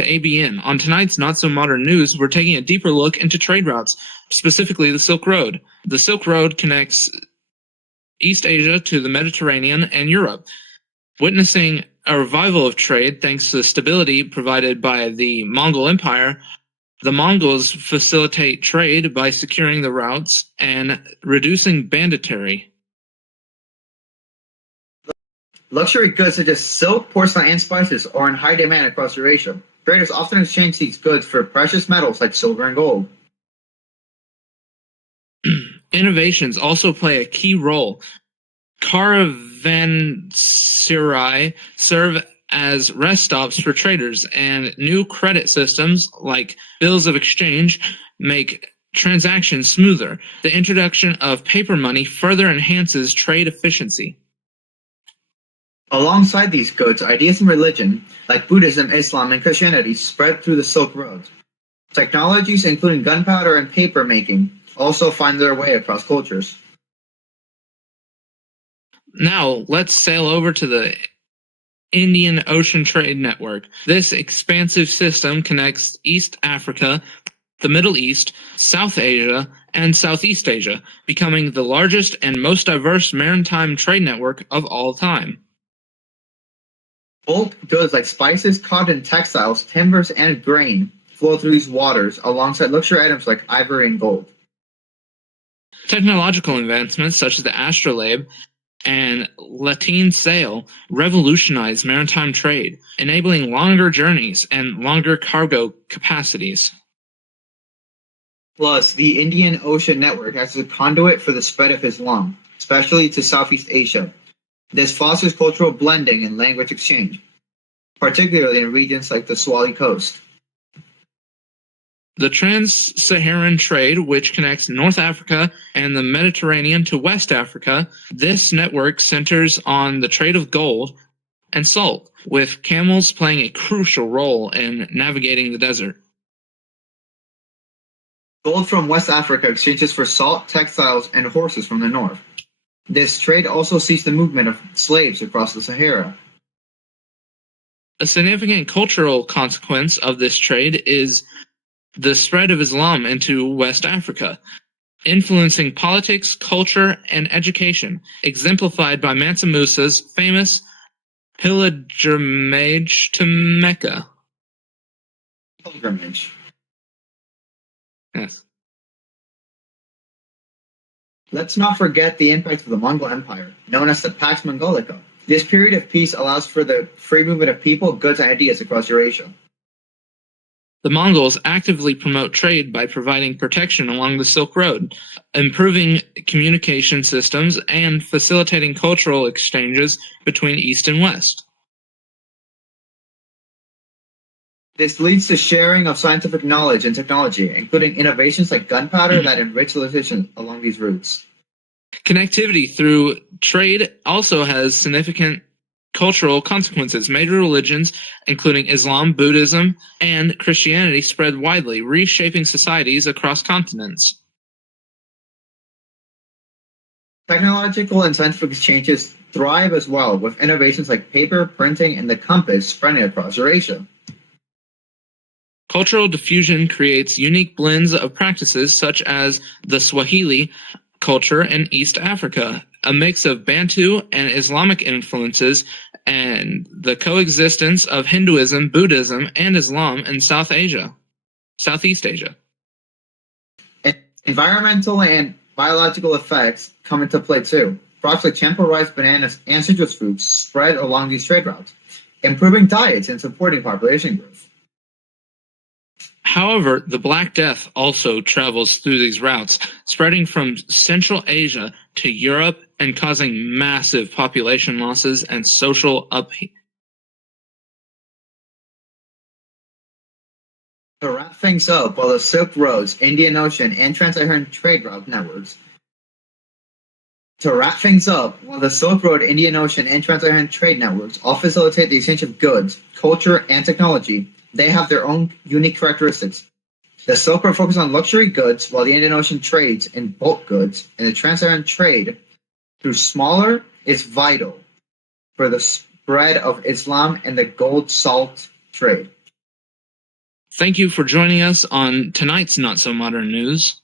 to ABN. On tonight's Not So Modern News, we're taking a deeper look into trade routes, specifically the Silk Road. The Silk Road connects East Asia to the Mediterranean and Europe, witnessing a revival of trade thanks to the stability provided by the Mongol Empire. The Mongols facilitate trade by securing the routes and reducing banditry. Luxury goods such as silk, porcelain, and spices are in high demand across Eurasia. Traders often exchange these goods for precious metals like silver and gold. Innovations also play a key role. Caravanserai serve as rest stops for traders, and new credit systems like bills of exchange make transactions smoother. The introduction of paper money further enhances trade efficiency. Alongside these goods, ideas in religion, like Buddhism, Islam, and Christianity, spread through the Silk Road. Technologies, including gunpowder and paper making, also find their way across cultures. Now, let's sail over to the Indian Ocean Trade Network. This expansive system connects East Africa, the Middle East, South Asia, and Southeast Asia, becoming the largest and most diverse maritime trade network of all time. Bulk goods like spices, cotton, textiles, timbers, and grain flow through these waters alongside luxury items like ivory and gold. Technological advancements such as the astrolabe and lateen sail revolutionized maritime trade, enabling longer journeys and longer cargo capacities. Plus, the Indian Ocean Network acts as a conduit for the spread of Islam, especially to Southeast Asia. This fosters cultural blending and language exchange, particularly in regions like the Swahili Coast. The Trans-Saharan trade, which connects North Africa and the Mediterranean to West Africa, this network centers on the trade of gold and salt, with camels playing a crucial role in navigating the desert. Gold from West Africa exchanges for salt, textiles, and horses from the north. This trade also sees the movement of slaves across the Sahara. A significant cultural consequence of this trade is the spread of Islam into West Africa, influencing politics, culture, and education, exemplified by Mansa Musa's famous pilgrimage to Mecca. Pilgrimage. Yes. Let's not forget the impact of the Mongol Empire, known as the Pax Mongolica. This period of peace allows for the free movement of people, goods, and ideas across Eurasia. The Mongols actively promote trade by providing protection along the Silk Road, improving communication systems, and facilitating cultural exchanges between East and West. This leads to sharing of scientific knowledge and technology, including innovations like gunpowder that enrich civilization along these routes. Connectivity through trade also has significant cultural consequences. Major religions, including Islam, Buddhism, and Christianity, spread widely, reshaping societies across continents. Technological and scientific exchanges thrive as well, with innovations like paper, printing, and the compass spreading across Eurasia. Cultural diffusion creates unique blends of practices such as the Swahili culture in East Africa, a mix of Bantu and Islamic influences, and the coexistence of Hinduism, Buddhism, and Islam in Southeast Asia. Environmental and biological effects come into play too. Crops like champa rice, bananas, and citrus fruits spread along these trade routes, improving diets and supporting population growth. However, the Black Death also travels through these routes, spreading from Central Asia to Europe and causing massive population losses and social upheaval. To wrap things up, while the Silk Roads, Indian Ocean, and Trans-Saharan trade route networks all facilitate the exchange of goods, culture, and technology, they have their own unique characteristics. The Silk Road focuses on luxury goods, while the Indian Ocean trades in bulk goods, and the Trans-Saharan trade through smaller is vital for the spread of Islam and the gold-salt trade. Thank you for joining us on tonight's Not So Modern News.